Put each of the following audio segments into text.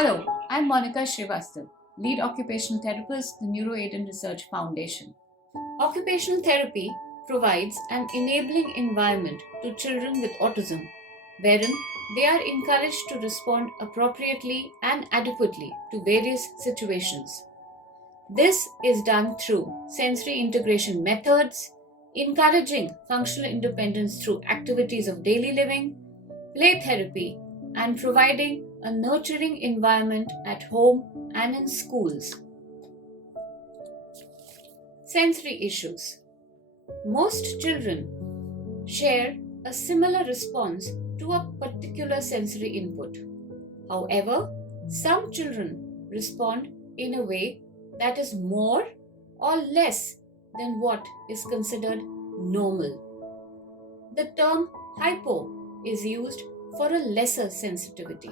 Hello, I'm Monika Srivastava, lead occupational therapist, the NeuroAid Research Foundation. Occupational therapy provides an enabling environment to children with autism, wherein they are encouraged to respond appropriately and adequately to various situations. This is done through sensory integration methods, encouraging functional independence through activities of daily living, play therapy, and providing a nurturing environment at home and in schools. Sensory issues. Most children share a similar response to a particular sensory input. However, some children respond in a way that is more or less than what is considered normal. The term hypo is used for a lesser sensitivity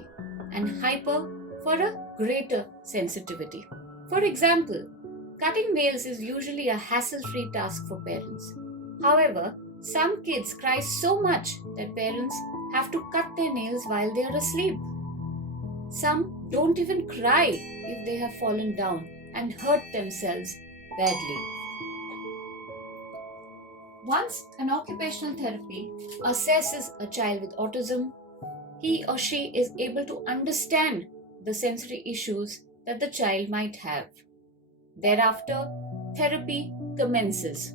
and hyper for a greater sensitivity. For example, cutting nails is usually a hassle-free task for parents. However, some kids cry so much that parents have to cut their nails while they are asleep. Some don't even cry if they have fallen down and hurt themselves badly. Once an occupational therapy assesses a child with autism, he or she is able to understand the sensory issues that the child might have. Thereafter, therapy commences.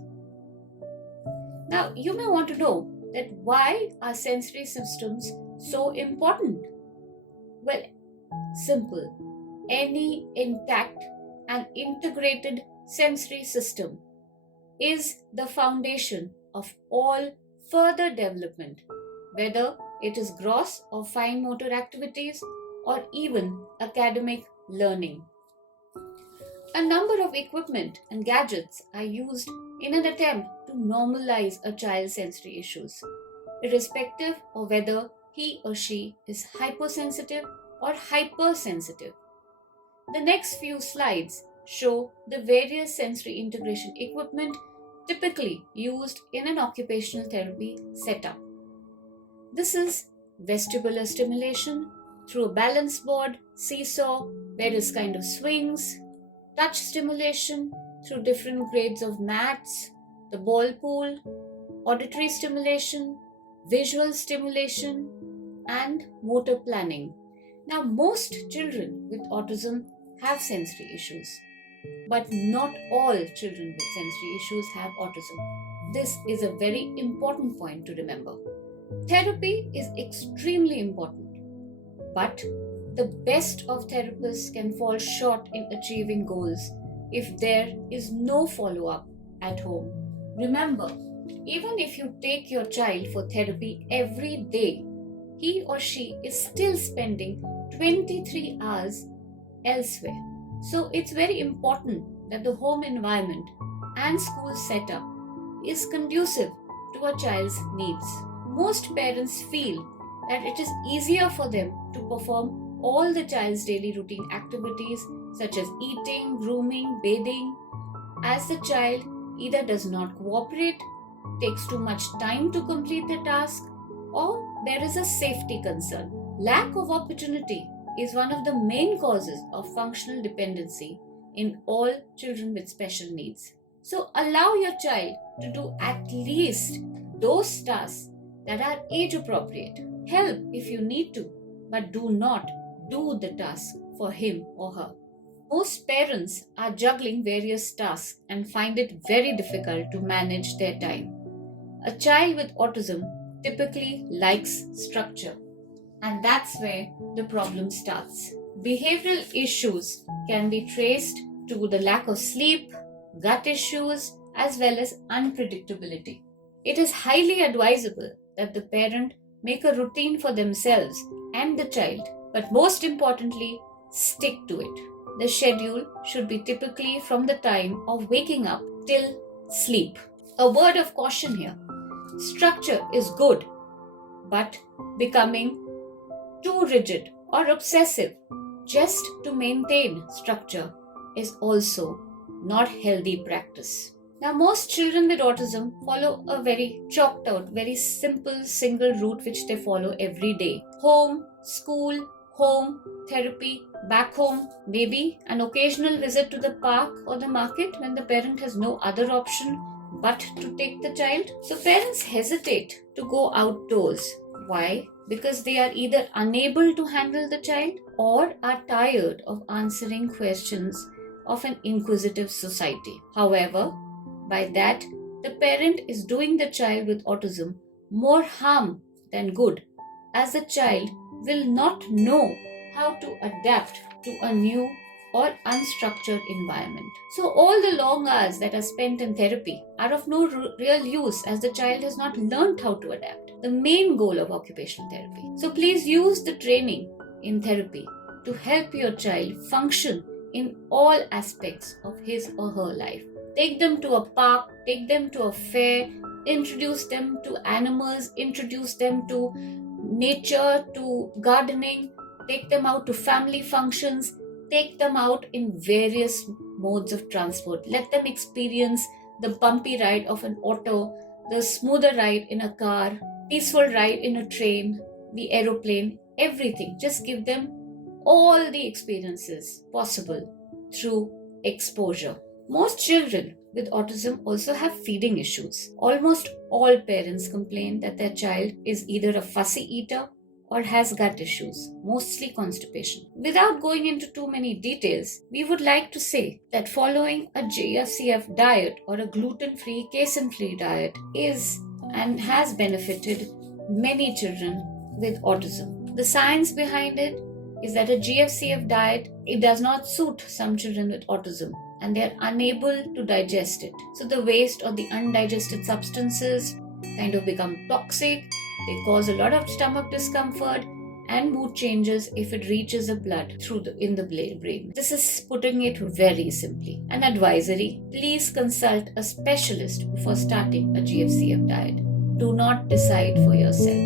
Now, you may want to know that why are sensory systems so important? Well, simple. Any intact and integrated sensory system is the foundation of all further development, whether it is gross or fine motor activities or even academic learning. A number of equipment and gadgets are used in an attempt to normalize a child's sensory issues, irrespective of whether he or she is hypersensitive or hypersensitive. The next few slides show the various sensory integration equipment typically used in an occupational therapy setup. This is vestibular stimulation through a balance board, seesaw, various kind of swings, touch stimulation through different grades of mats, the ball pool, auditory stimulation, visual stimulation, and motor planning. Now, most children with autism have sensory issues, but not all children with sensory issues have autism. This is a very important point to remember. Therapy is extremely important, but the best of therapists can fall short in achieving goals if there is no follow-up at home. Remember, even if you take your child for therapy every day, he or she is still spending 23 hours elsewhere. So it's very important that the home environment and school setup is conducive to a child's needs. Most parents feel that it is easier for them to perform all the child's daily routine activities such as eating, grooming, bathing, as the child either does not cooperate, takes too much time to complete the task, or there is a safety concern. Lack of opportunity is one of the main causes of functional dependency in all children with special needs. So allow your child to do at least those tasks that are age appropriate. Help if you need to, but do not do the task for him or her. Most parents are juggling various tasks and find it very difficult to manage their time. A child with autism typically likes structure, and that's where the problem starts. Behavioral issues can be traced to the lack of sleep, gut issues, as well as unpredictability. It is highly advisable that the parent make a routine for themselves and the child, but most importantly, stick to it. The schedule should be typically from the time of waking up till sleep. A word of caution here. Structure is good, but becoming too rigid or obsessive just to maintain structure is also not healthy practice. Now, most children with autism follow a very chalked out, very simple single route which they follow every day. Home, school, home, therapy, back home, maybe an occasional visit to the park or the market when the parent has no other option but to take the child. So parents hesitate to go outdoors. Why? Because they are either unable to handle the child or are tired of answering questions of an inquisitive society. However, by that, the parent is doing the child with autism more harm than good, as the child will not know how to adapt to a new or unstructured environment. So, all the long hours that are spent in therapy are of no real use as the child has not learned how to adapt. The main goal of occupational therapy. So, please use the training in therapy to help your child function in all aspects of his or her life. Take them to a park, take them to a fair, introduce them to animals, introduce them to nature, to gardening, take them out to family functions, take them out in various modes of transport. Let them experience the bumpy ride of an auto, the smoother ride in a car, peaceful ride in a train, the aeroplane, everything. Just give them all the experiences possible through exposure. Most children with autism also have feeding issues. Almost all parents complain that their child is either a fussy eater or has gut issues, mostly constipation. Without going into too many details, we would like to say that following a GFCF diet or a gluten-free, casein-free diet is and has benefited many children with autism. The science behind it is that a GFCF diet, it does not suit some children with autism and they are unable to digest it. So the waste or the undigested substances kind of become toxic. They cause a lot of stomach discomfort and mood changes if it reaches the blood in the brain. This is putting it very simply. An advisory: please consult a specialist before starting a GFCF diet. Do not decide for yourself.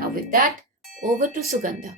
Now with that, over to Sugandha.